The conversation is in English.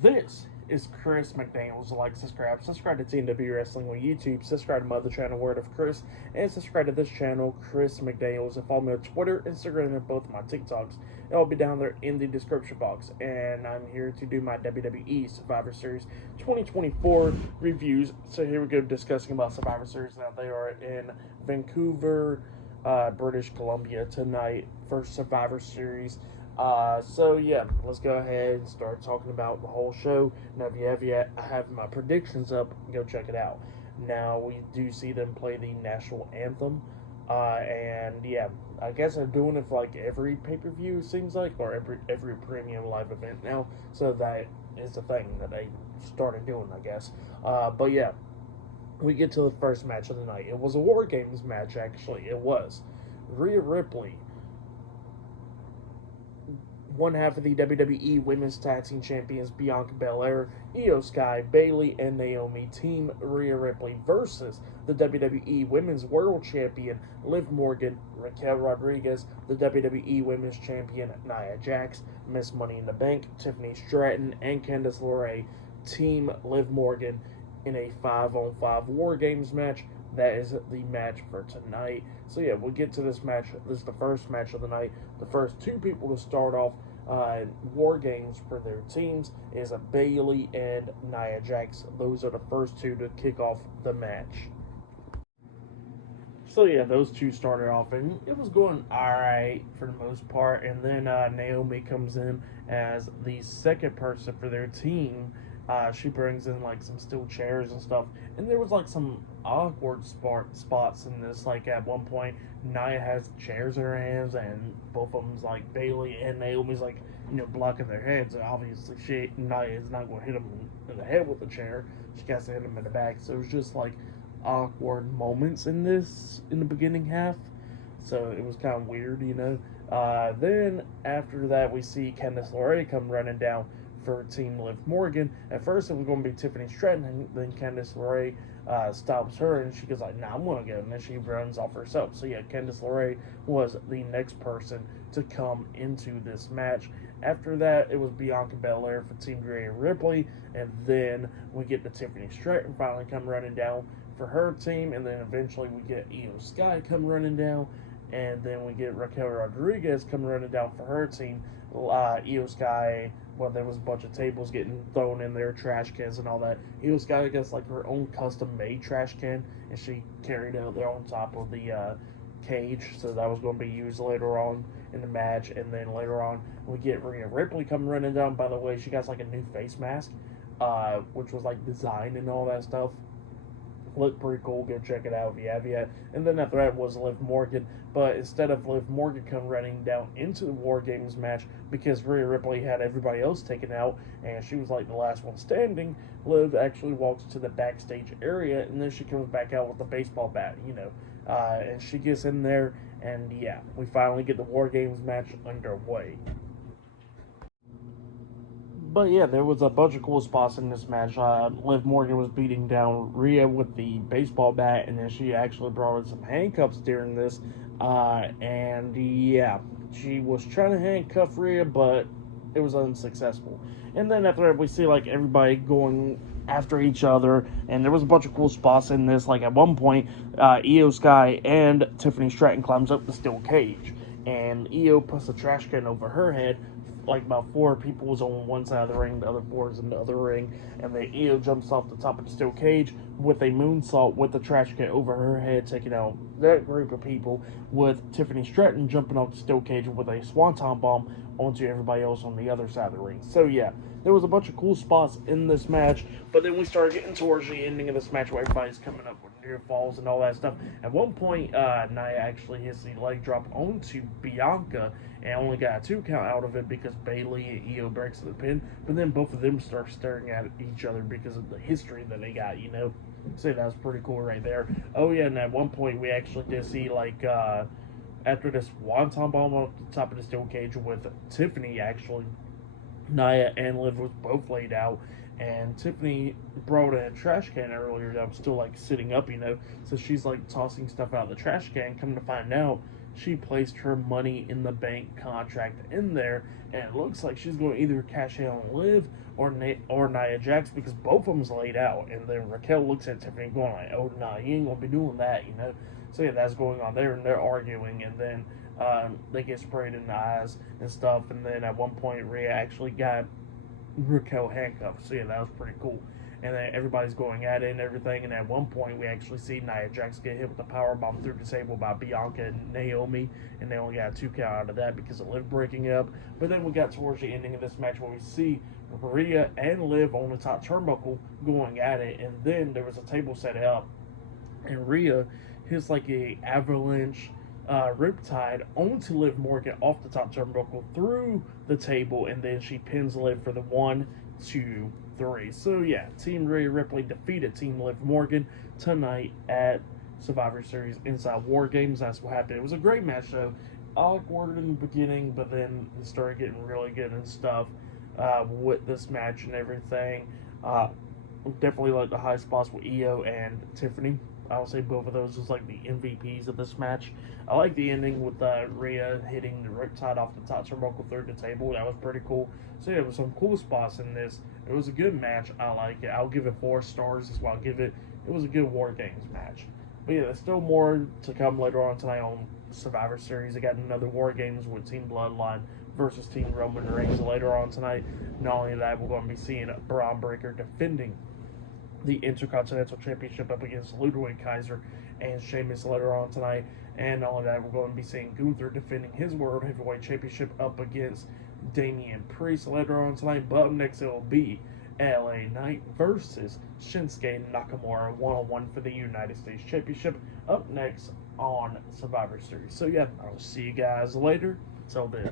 This is Chris McDaniels. Like, subscribe to TNW Wrestling on YouTube, subscribe to my other channel, Word of Chris, and subscribe to this channel, Chris McDaniels, and follow me on Twitter, Instagram, and both my TikToks. It'll be down there in the description box. And I'm here to do my WWE Survivor Series 2024 reviews. So here we go, discussing about Survivor Series. Now they are in Vancouver, British Columbia tonight for Survivor Series. So yeah, let's go ahead and start talking about the whole show. Now, if you have yet, I have my predictions up. Go check it out. Now we do see them play the national anthem, and yeah, I guess they're doing it for like every pay per view. Seems like, or every premium live event now. So that is the thing that they started doing, I guess. But yeah, we get to the first match of the night. It was a War Games match, actually. It was Rhea Ripley, one half of the WWE Women's Tag Team Champions Bianca Belair, Io Sky, Bayley, and Naomi, Team Rhea Ripley versus the WWE Women's World Champion Liv Morgan, Raquel Rodriguez, the WWE Women's Champion Nia Jax, Miss Money in the Bank, Tiffany Stratton, and Candice LeRae, Team Liv Morgan, in a 5-on-5 War Games match. That is the match for tonight. So yeah, we'll get to this match. This is the first match of the night. The first two people to start off War Games for their teams is a Bayley and Nia Jax. Those are the first two to kick off the match. So yeah, those two started off, and it was going all right for the most part. And then Naomi comes in as the second person for their team. She brings in like some steel chairs and stuff, and there was like some awkward spots in this. Like at one point, Nia has chairs in her hands, and both of them's like Bayley and Naomi's like blocking their heads. Obviously, Nia is not going to hit them in the head with the chair. She has to hit them in the back. So it was just like awkward moments in the beginning half. So it was kind of weird. Then after that, we see Candice LeRae come running down for Team Liv Morgan. At first, it was going to be Tiffany Stratton, and then Candice LeRae stops her, and she goes like, "Nah, I'm going to go," and then she runs off herself. So yeah, Candice LeRae was the next person to come into this match. After that, it was Bianca Belair for Team Rhea Ripley, and then we get the Tiffany Stratton finally come running down for her team, and then eventually we get Io Sky come running down, and then we get Raquel Rodriguez come running down for her team. Io Sky, well, there was a bunch of tables getting thrown in there, trash cans and all that. Io Sky, I guess, like her own custom-made trash can, and she carried it out there on top of the cage, so that was going to be used later on in the match. And then later on, we get Rhea Ripley come running down. By the way, she got like a new face mask, which was like designed and all that stuff. Looked pretty cool. Go check it out if you have yet. And then after that was Liv Morgan. But instead of Liv Morgan come running down into the War Games match, because Rhea Ripley had everybody else taken out and she was like the last one standing, Liv actually walks to the backstage area, and then she comes back out with the baseball bat. And she gets in there, and yeah, we finally get the War Games match underway. But yeah, there was a bunch of cool spots in this match. Liv Morgan was beating down Rhea with the baseball bat, and then she actually brought in some handcuffs during this. And yeah, she was trying to handcuff Rhea, but it was unsuccessful. And then after that, we see like everybody going after each other, and there was a bunch of cool spots in this. Like at one point, Io Sky and Tiffany Stratton climbs up the steel cage, and Io puts a trash can over her head. Like about 4 people was on one side of the ring, the other 4 is in the other ring, and then Io jumps off the top of the steel cage with a moonsault with the trash can over her head, taking out that group of people, with Tiffany Stratton jumping off the steel cage with a swanton bomb onto everybody else on the other side of the ring. So yeah, there was a bunch of cool spots in this match, but then we started getting towards the ending of this match where everybody's coming up with near falls and all that stuff. At one point, Nia actually hits the leg drop onto Bianca, and only got a 2 count out of it because Bayley and Io breaks the pin. But then both of them start staring at each other because of the history that they got. So that was pretty cool right there. Oh yeah, and at one point we actually did see like after this wonton bomb off the top of the steel cage with Tiffany, actually Nia and Liv was both laid out, and Tiffany brought a trash can earlier that was still like sitting up. So she's like tossing stuff out of the trash can. Coming to find out, she placed her Money in the Bank contract in there, and it looks like she's going to either cash in on Liv or Nia Jax, because both of them's laid out. And then Raquel looks at Tiffany going like, "Oh, nah, you ain't gonna be doing that," you know. So yeah, that's going on there, and they're arguing, and then they get sprayed in the eyes and stuff. And then at one point, Rhea actually got Raquel handcuffed. So yeah, that was pretty cool. And then everybody's going at it and everything. And at one point, we actually see Nia Jax get hit with a power bomb through the table by Bianca and Naomi, and they only got a 2 count out of that because of Liv breaking up. But then we got towards the ending of this match where we see Rhea and Liv on the top turnbuckle going at it, and then there was a table set up, and Rhea hits like a avalanche riptide onto Liv Morgan off the top turnbuckle through the table, and then she pins Liv for the 1, 2, 3. So yeah, Team Rhea Ripley defeated Team Liv Morgan tonight at Survivor Series Inside War Games. That's what happened. It was a great match though. Awkward in the beginning, but then it started getting really good and stuff with this match and everything. Definitely like the high spots with Io and Tiffany. I would say both of those was like the MVPs of this match. I like the ending with Rhea hitting the riptide off the top turnbuckle through the table. That was pretty cool. So yeah, there was some cool spots in this. It was a good match. I like it. I'll give it 4 stars as well. I'll give it. It was a good War Games match. But yeah, there's still more to come later on tonight on Survivor Series. I got another War Games with Team Bloodline versus Team Roman Reigns later on tonight. Not only that, we're going to be seeing Braun Breaker defending the Intercontinental Championship up against Ludwig Kaiser and Sheamus later on tonight. And not only that, we're going to be seeing Gunther defending his World Heavyweight Championship up against Damian Priest later on tonight. But up next, it will be LA Knight versus Shinsuke Nakamura, 1-on-1 for the United States Championship up next on Survivor Series. So yeah, I'll see you guys later. Till then.